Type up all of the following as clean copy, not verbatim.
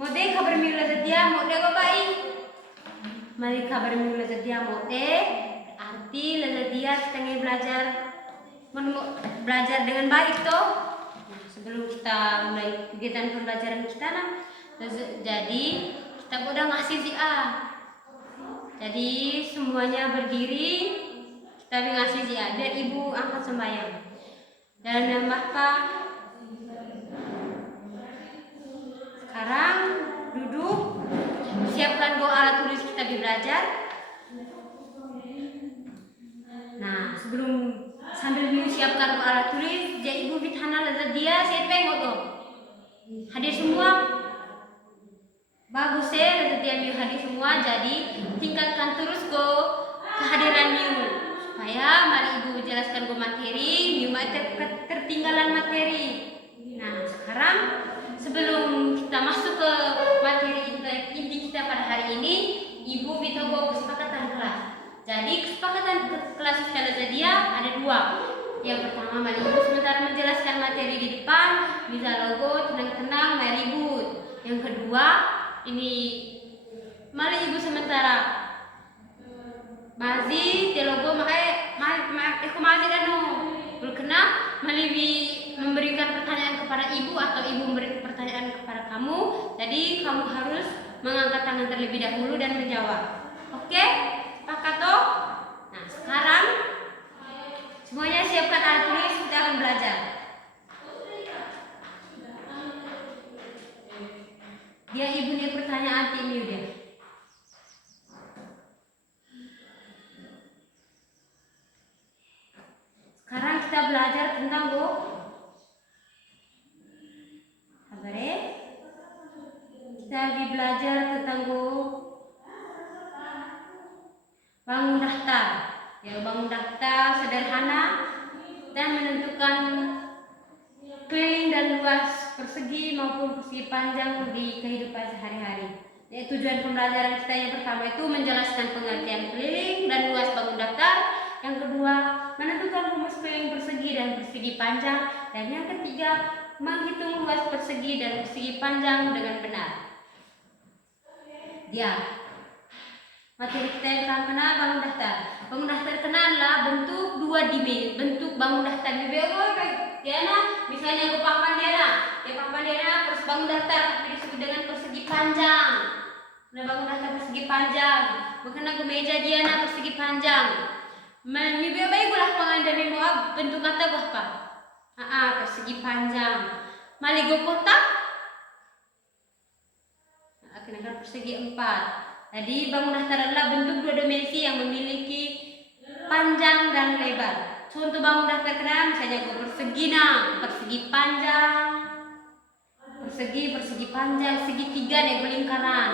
Mode kabar minggu setia mode babai. Mari kabar minggu setia mode arti dia setengah belajar dengan baik toh. Nah, sebelum kita mulai kegiatan pembelajaran kita jadi kita udah ngasih si A. Jadi semuanya berdiri, kita ngasih si A biar ibu angkat sembahyang. Dan yang maka sekarang duduk, siapkan doa alat tulis kita belajar. Nah, sambil siapkan doa alat tulis, jadi ibu bithana dia saya tengok tuh. Hadir semua. Bagus ya, dia hadir semua. Jadi tingkatkan terus kehadiran supaya mari ibu jelaskan materi, tertinggalan materi. Nah, sekarang sebelum kita masuk ke materi inti kita pada hari ini, ibu bitogo kesepakatan kelas. Jadi kesepakatan kelas kita dia ada dua. Yang pertama, mari ibu sebentar menjelaskan materi di depan, bisa logo tenang-tenang, mari ribut. Yang kedua, ini mari ibu sementara mazi telogo makanya aku mazi danu berkena memberikan pertanyaan kepada ibu atau ibu memberi pertanyaan kepada kamu. Jadi kamu harus mengangkat tangan terlebih dahulu dan menjawab. Oke? Sepakat toh? Nah, sekarang semuanya siapkan alat tulis, kita akan belajar. Dia ibu nih pertanyaan ini udah. Sekarang kita belajar tentang kabare. Kita lagi belajar tentang bangun daftar. Ya, bangun daftar sederhana dan menentukan keliling dan luas persegi maupun persegi panjang di kehidupan sehari-hari. Jadi tujuan pembelajaran kita yang pertama itu menjelaskan pengertian keliling dan luas bangun daftar. Yang kedua, menentukan rumus keliling persegi dan persegi panjang. Dan yang ketiga, menghitung luas persegi dan persegi panjang dengan benar. Ya, materi kita yang pertama bangun daftar. Bangun daftar kenallah bentuk dua dimensi. Bentuk bangun daftar di Diana, misalnya Pak Pandera, bangun daftar disebut dengan persegi panjang. Nah, bangun daftar persegi panjang. Bukan meja Diana persegi panjang. Lebih baik ulah pengandamin bentuk kata apa? Persegi panjang. Maligo kotak. Kenakan persegi 4. Jadi bangun daftar adalah bentuk dua dimensi yang memiliki panjang dan lebar. Contoh bangun daftar kenal misalnya persegi panjang, persegi panjang, segitiga dan lingkaran.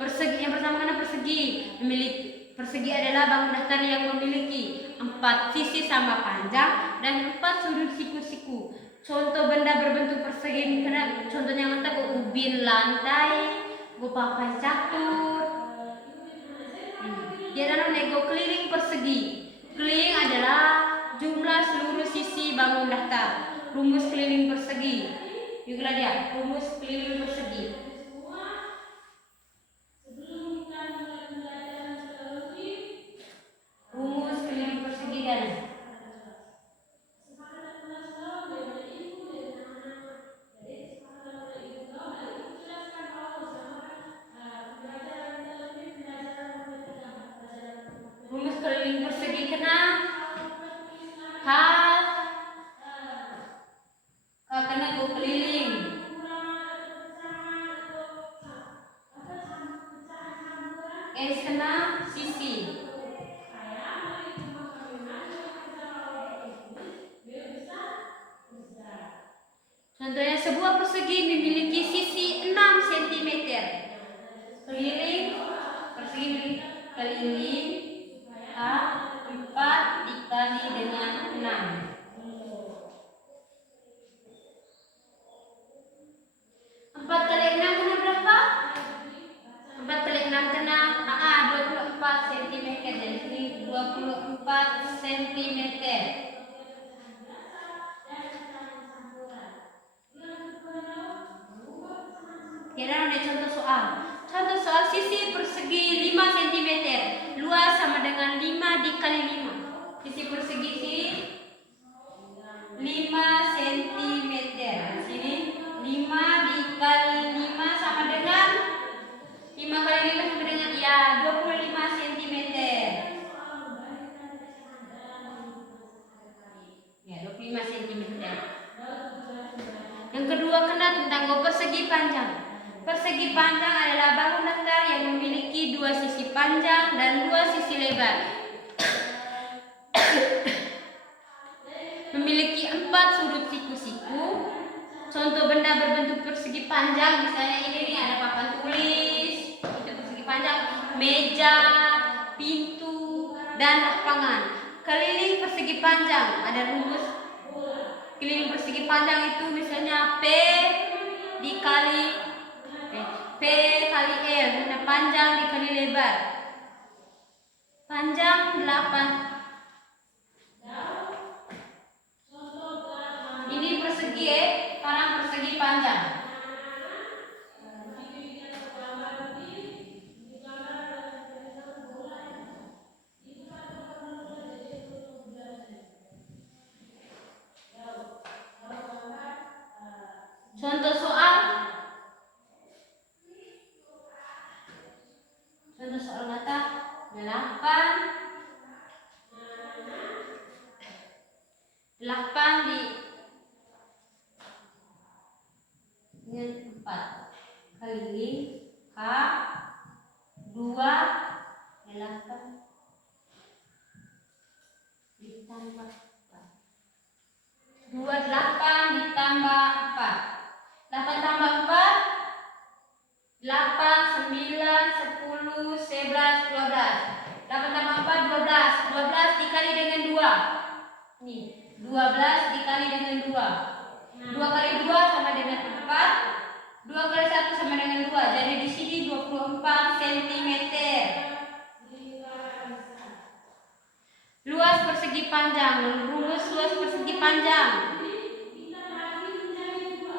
Persegi yang pertama karena persegi adalah bangun daftar yang memiliki 4 sisi sama panjang dan 4 sudut siku-siku. Contoh benda berbentuk persegi ini karena contohnya ubin lantai, papan catur. Dia dalam nego keliling persegi. Keliling adalah jumlah seluruh sisi bangun daftar. Rumus keliling persegi. Juga dia rumus keliling persegi. Rumus keliling persegi dan rumus keliling persegi kena kena keliling. S kena sisi. Contohnya sebuah persegi memiliki sisi 6 cm. Keliling persegi keliling 4 dikali dengan 6. 4 kali 6 kena berapa? 4 kali 6 kena 24 cm. Jadi 24 cm. nih contoh soal. Contoh soal sisi persegi 5 cm. Luas sama dengan 5 dikali 5. Sisi persegi sini 5 cm. Sini 5 dikali 5 sama dengan 5 kali 5 sama dengan ya 25 cm. Ya 25 cm. Yang kedua kena tentang persegi panjang. Persegi panjang adalah bangun datar yang memiliki dua sisi panjang dan dua sisi lebar. Memiliki 4 sudut siku-siku. Contoh benda berbentuk persegi panjang, misalnya ini nih ada papan tulis, itu persegi panjang, meja, pintu, dan lapangan. Keliling persegi panjang ada rumus. Keliling persegi panjang itu misalnya P kali L, guna panjang dikali lebar. Panjang 8. Ini persegi sekarang persegi panjang. Contoh soal mata 8 dengan 4 kali K 2 8 ditambah 4 28 ditambah 4 8 tambah 4 8 9 10 11 12 8 tambah 4 12 12 dikali dengan 2 nih 12 dikali dengan 2 2 kali 2 sama dengan 4 2 kali 1 sama dengan 2 jadi di sini 24 cm. Luas persegi panjang. Rumus luas persegi panjang.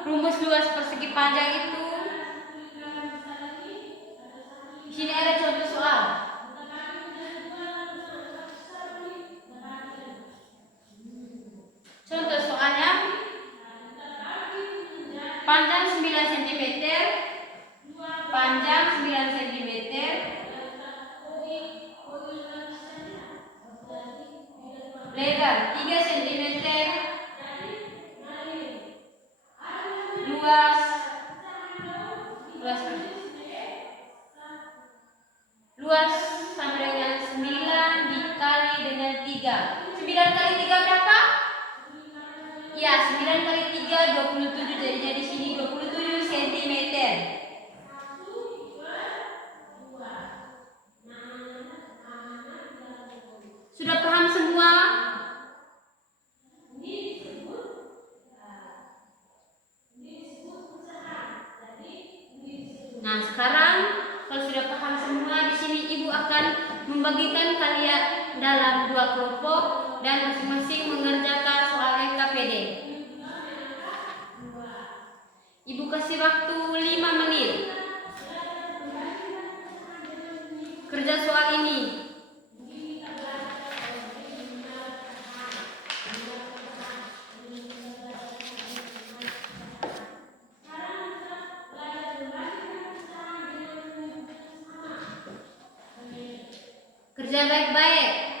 Rumus luas persegi panjang itu di sini ada contoh soal. Contoh soalnya panjang 9 cm, panjang 9 cm, lebar 3 cm, luas sama dengan 9 dikali dengan 3. 9 kali 3 berapa? Ya, 9 kali 3 27, jadi di sini 27 cm. Sudah paham semua? Nah, sekarang kalau sudah paham semua, di sini Ibu akan membagikan kalian dalam 2 kelompok dan masing-masing mengerjakan soal LKPD. Ibu kasih waktu 5 menit. Kerja soal ini. Kerja baik-baik.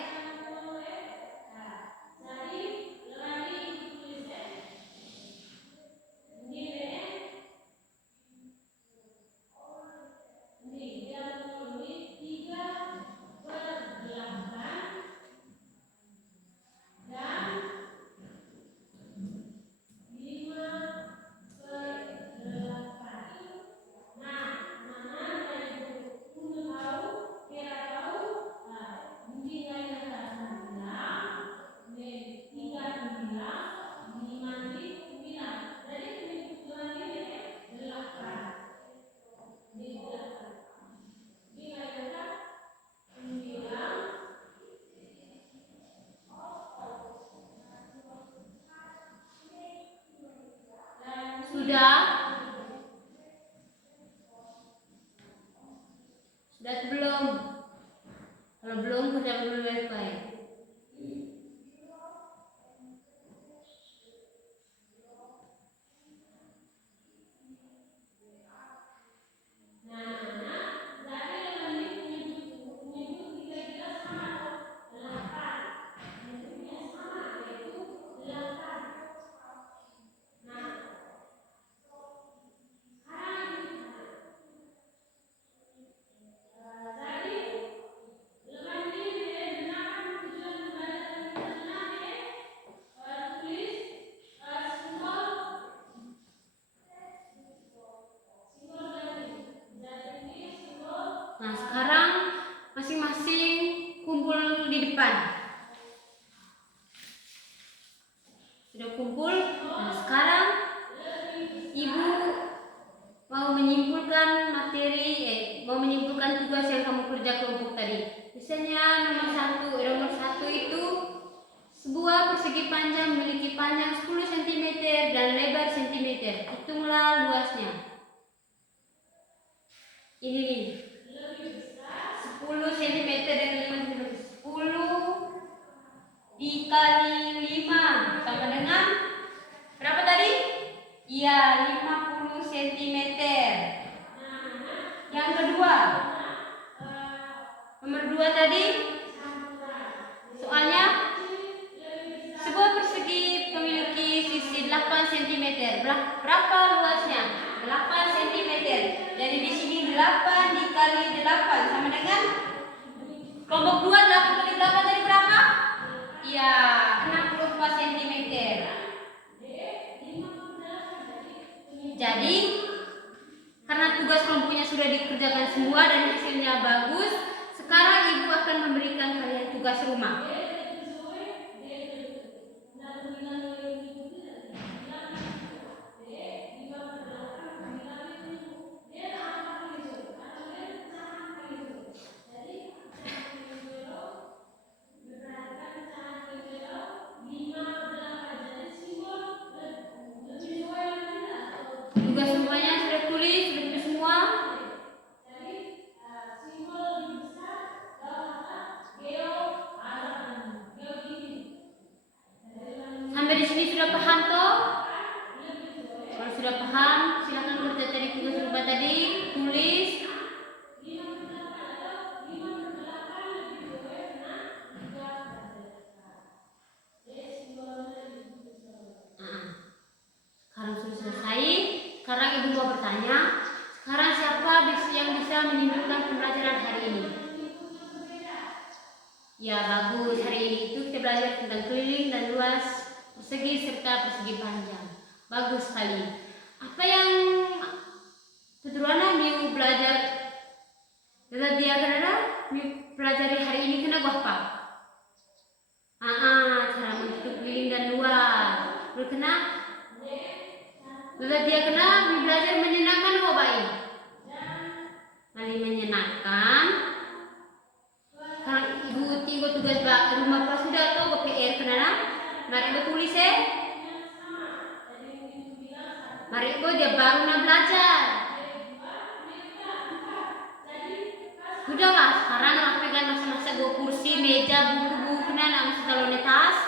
Sudah? dulu wifi. Nah, sekarang masing-masing kumpul di depan. Sudah kumpul. Nah, sekarang Ibu mau menyimpulkan mau menyimpulkan tugas yang kamu kerja kelompok tadi. Misalnya nomor satu itu sebuah persegi panjang memiliki panjang 10 cm dan lebar cm. Hitunglah luasnya. Ini nih. 10 cm dan 5 cm. 10 dikali 5 sama dengan berapa tadi? Iya, 50 cm. Yang kedua, nomor 2 tadi soalnya sebuah persegi memiliki sisi 8 cm. Berapa luasnya? 8 cm. Jadi di sini 8 dikali 8 sama dengan kelompok 2, 8 kali 8 tadi berapa? Iya, 64 cm. Jadi karena tugas kelompoknya sudah dikerjakan semua dan hasilnya bagus, sekarang Ibu akan memberikan kalian tugas rumah. Tugas semuanya sudah tulis semua. Sampai di sini sudah paham toh? Kalau sudah paham, silakan kerja tadi tugas rumah tadi, tulis. Sekarang sudah selesai. Sekarang Ibu mau bertanya, sekarang siapa yang bisa menyimpulkan pembelajaran hari ini? Ya, bagus. Hari ini itu kita belajar tentang keliling dan luas, persegi serta persegi panjang. Bagus sekali. Apa yang Tuturuana Miu belajar? Tetapi dia kenapa Miu pelajari hari ini kena apa? Cara menentukan keliling dan luas. Berkena? Tetapi dia kena Miu belajar menyenangkan kok baik. Mari menyenangkan. Kalau Ibu tiga tugas rumah pas sudah atau PR kenapa? Mari Ibu tulis Mari Ibu dia baru nak belajar. Sudahlah, sekarang nak pegang masa-masa kursi, meja, buku-buku nak masih taruh di tas.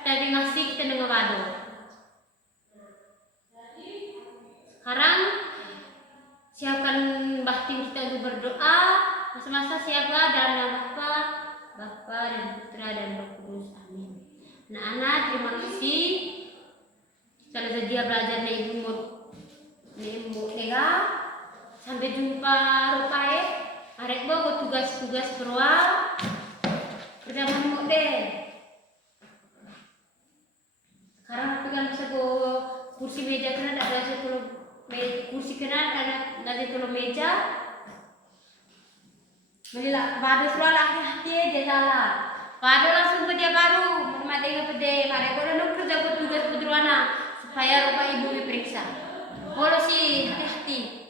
Kita ngasih kita dengan wado. Sekarang siapkan batin kita untuk berdoa. Masa-masa siapa dan Bapa dan Putra dan Roh Kudus. Amin. Anak-anak, terima kasih. Kalau dia belajar nih Ibu Ega. Sampai jumpa rupai. Arek bawa tugas-tugas perwal. Kerja mau deh. Sekarang pegang bisa bawa kursi meja kena ada satu kursi kena ada satu meja. Melihat pada soal hati-hati dia salah. Pada langsung kerja baru, mati nggak pede. Mari kalau kerja tugas Turuana supaya rupa Ibu diperiksa. Kalau sih hati-hati.